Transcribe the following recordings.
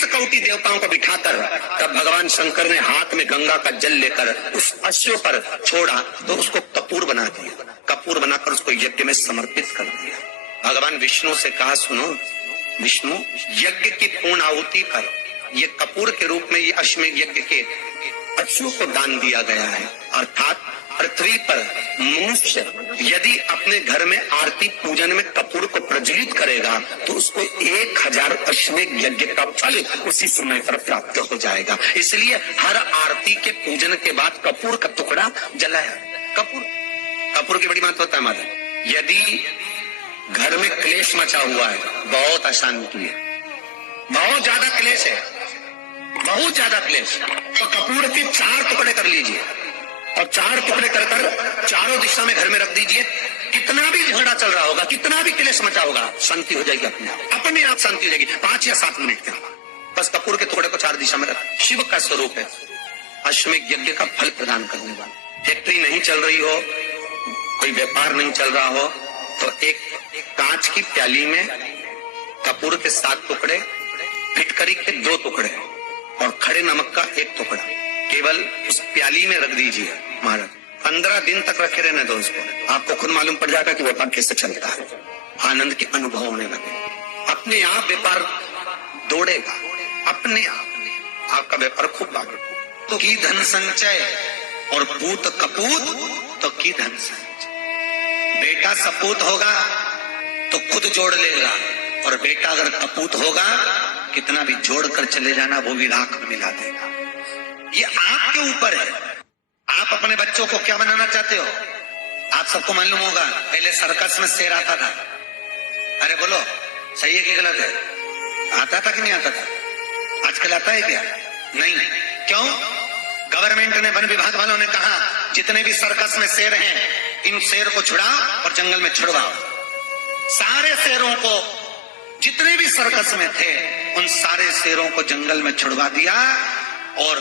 23 कोटि देवताओं को बिठाकर तब भगवान शंकर ने हाथ में गंगा का जल लेकर उस अश्व पर छोड़ा तो उसको कपूर बना दिया। कपूर बनाकर उसको यज्ञ में समर्पित कर दिया। भगवान विष्णु से कहा, सुनो विष्णु, यज्ञ की पूर्ण आहुति पर ये कपूर के रूप में ये अश्वमेध यज्ञ के अश्व को दान दिया गया है। अर्थात पृथ्वी पर मनुष्य यदि अपने घर में आरती पूजन में कपूर को प्रज्वलित करेगा तो उसको 1000 अश्वमेध यज्ञ का फल उसी समय पर प्राप्त हो जाएगा। इसलिए हर आरती के पूजन के बाद कपूर का टुकड़ा जलाया। कपूर की बड़ी महत्वता है हमारे। यदि घर में क्लेश मचा हुआ है, बहुत अशांति है, बहुत ज्यादा क्लेश है, बहुत ज्यादा क्लेश, तो कपूर के 4 टुकड़े कर लीजिए और 4 टुकड़े कर चारों दिशा में घर में रख दीजिए। कितना भी झगड़ा चल रहा होगा, कितना भी क्लेश मचा होगा, शांति हो जाएगी अपने आप शांति हो जाएगी 5 या 7 मिनट के। बस कपूर के टुकड़े को 4 दिशा में रख। शिव का स्वरूप है, अश्वमेध यज्ञ का फल प्रदान करने वाला। फैक्ट्री नहीं चल रही हो, कोई व्यापार नहीं चल रहा हो, तो एक कांच की प्याली में कपूर के 7 टुकड़े, फिटकरी के 2 टुकड़े और खड़े नमक का 1 टुकड़ा केवल उस प्याली में रख दीजिए महाराज। 15 दिन तक रखे रहने दो उसको। आपको खुद मालूम पड़ जाएगा कि व्यापार कैसे चलता है। आनंद के अनुभव होने लगे, अपने आप व्यापार दौड़ेगा, अपने आप आपका व्यापार खूब भागेगा। तो की धन संचय और पूत कपूत तो की धन संचय। बेटा सपूत होगा तो खुद जोड़ लेगा, और बेटा अगर कपूत होगा कितना भी जोड़ कर चले जाना वो भी राख में मिला देगा। ये आपके ऊपर है, आप अपने बच्चों को क्या बनाना चाहते हो। आप सबको मालूम होगा पहले सर्कस में शेर आता था। अरे बोलो सही है कि गलत है? आता था कि नहीं आता था? आजकल आता है क्या? नहीं। क्यों? गवर्नमेंट ने, वन विभाग वालों ने कहा जितने भी सर्कस में शेर हैं इन शेर को छुड़ाओ और जंगल में छुड़वाओ। सारे शेरों को, जितने भी सर्कस में थे उन सारे शेरों को जंगल में छुड़वा दिया। और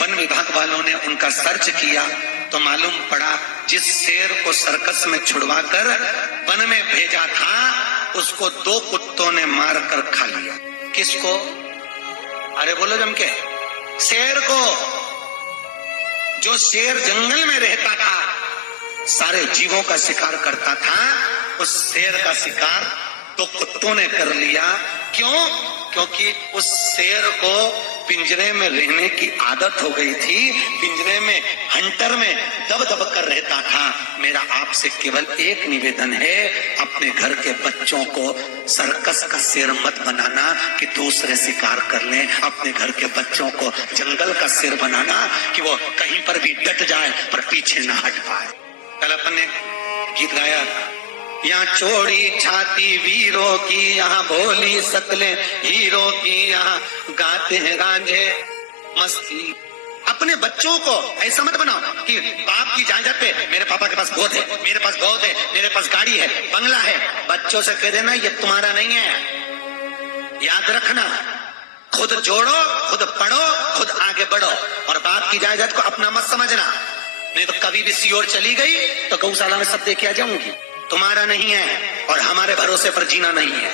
वन विभाग वालों ने उनका सर्च किया तो मालूम पड़ा जिस शेर को सर्कस में छुड़वा कर वन में भेजा था उसको 2 कुत्तों ने मार कर खा लिया। किसको? अरे बोलो जम के। शेर को। जो शेर जंगल में रहता था, सारे जीवों का शिकार करता था, उस शेर का शिकार 2 कुत्तों ने कर लिया। क्यों? क्योंकि उस शेर को पिंजरे में रहने की आदत हो गई थी, पिंजरे में हंटर में दब दब कर रहता था। मेरा आपसे केवल एक निवेदन है, अपने घर के बच्चों को सर्कस का शेर मत बनाना कि दूसरे शिकार कर लें। अपने घर के बच्चों को जंगल का शेर बनाना कि वो कहीं पर भी डट जाए पर पीछे ना हट पाए। कल अपन ने गीत गाया था, यहाँ चोड़ी छाती वीरों की, यहाँ भोली सकले हीरो की, यहाँ गाते हैं रांझे मस्ती। अपने बच्चों को ऐसा मत बनाओ कि बाप की जायदाद पे मेरे पापा के पास गोद है, मेरे पास गौद है, मेरे पास गाड़ी है, बंगला है। बच्चों से कह देना ये तुम्हारा नहीं है। याद रखना, खुद जोड़ो, खुद पढ़ो, खुद आगे बढ़ो, और बाप की जायदाद को अपना मत समझना। नहीं तो कभी भी सियोर चली गई तो गौशाला में सब देखे आ जाऊंगी। तुम्हारा नहीं है और हमारे भरोसे पर जीना नहीं है।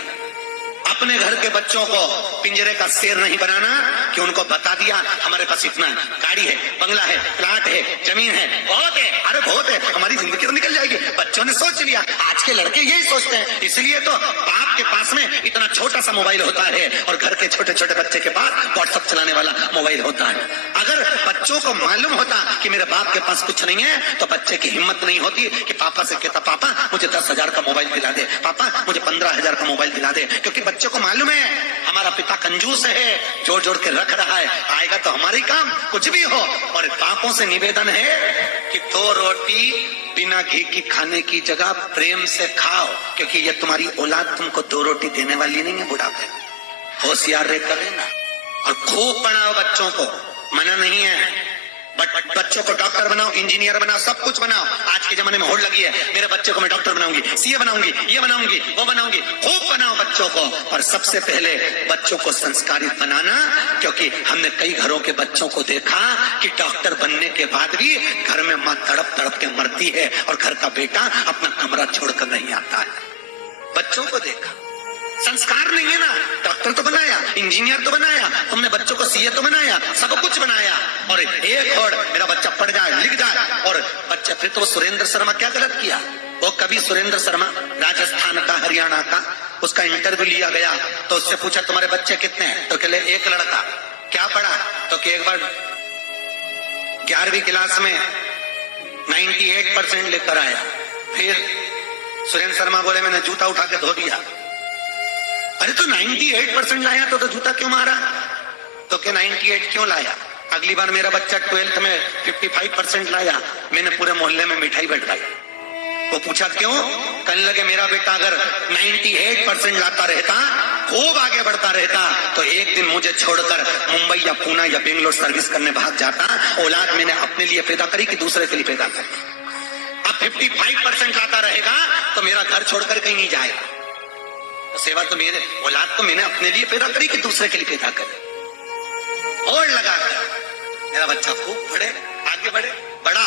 अपने घर के बच्चों को पिंजरे का शेर नहीं बनाना कि उनको बता दिया हमारे पास इतना गाड़ी है, बंगला है, प्लाट है, जमीन है, बहुत है, अरे बहुत है, हमारी जिंदगी तो निकल जाएगी। बच्चों ने सोच लिया। आज के लड़के यही सोचते हैं, इसलिए तो बाप के पास में इतना छोटा सा मोबाइल होता है और घर के छोटे छोटे बच्चे के पास व्हाट्सएप चलाने वाला मोबाइल होता है। अगर बच्चों को मालूम होता कि मेरे बाप के पास कुछ नहीं है तो बच्चे की हिम्मत नहीं होती कि पापा से कहता पापा मुझे 10,000 का मोबाइल दिला दे, पापा मुझे 15,000 का मोबाइल दिला दे। क्योंकि बच्चों को मालूम है हमारा पिता कंजूस है, जोड़ जोड़ के रख रहा है, आएगा तो हमारी काम कुछ भी हो। और बापों से निवेदन है कि 2 रोटी बिना घी की खाने की जगह प्रेम से खाओ, क्योंकि ये तुम्हारी औलाद तुमको 2 रोटी देने वाली नहीं है बुढ़ापे। होशियार रहकर रहना और खूब पढ़ाओ बच्चों को, मना नहीं है। बट बच्चों को डॉक्टर बनाओ, इंजीनियर बनाओ, सब कुछ बनाओ। आज के जमाने में होड़ लगी है, मेरे बच्चे को मैं डॉक्टर बनाऊंगी, सीए बनाऊंगी, ये बनाऊंगी, वो बनाऊंगी। खूब बनाओ बच्चों को, और सबसे पहले बच्चों को संस्कारित बनाना। क्योंकि हमने कई घरों के बच्चों को देखा कि डॉक्टर बनने के बाद भी घर में माँ तड़प तड़प के मरती है और घर का बेटा अपना कमरा छोड़कर नहीं आता है। बच्चों को देखा संस्कार नहीं है ना। डॉक्टर तो बनाया, इंजीनियर तो बनाया, तुमने बच्चों को सीए तो बनाया, सब कुछ बनाया, और एक और मेरा बच्चा पढ़ जाए लिख जाए। और बच्चा फिर तो वो सुरेंद्र शर्मा क्या गलत किया? वो कभी सुरेंद्र शर्मा राजस्थान का, हरियाणा का, उसका इंटरव्यू लिया गया तो उससे पूछा तुम्हारे बच्चे कितने हैं? तो कहले एक लड़का। क्या पढ़ा? तो कि एक बार 11वीं क्लास में 98% लेकर आया। फिर सुरेंद्र शर्मा बोले मैंने जूता उठा के धो दिया। अरे तो 98% लाया तो जूता क्यों मारा? तो क्या 98 क्यों लाया? अगली बार मेरा बच्चा 12th में 55% लाया, मैंने पूरे मोहल्ले में मिठाई बंटवाई। वो पूछा क्यों? कहने लगे मेरा बेटा अगर 98% लाता रहता, खूब आगे बढ़ता रहता, तो एक दिन मुझे छोड़कर मुंबई या पुणे या बेंगलोर सर्विस करने भाग जाता। औलाद मैंने अपने लिए पैदा करी कि दूसरे के लिए पैदा करी? अब 55% लाता रहेगा तो मेरा घर छोड़कर कहीं नहीं जाएगा। तो सेवा तो मेरे औलाद तो मैंने अपने लिए पैदा करी कि दूसरे के लिए पैदा करी? और लगाकर मेरा बच्चा खूब बढ़े, आगे बढ़े, बड़ा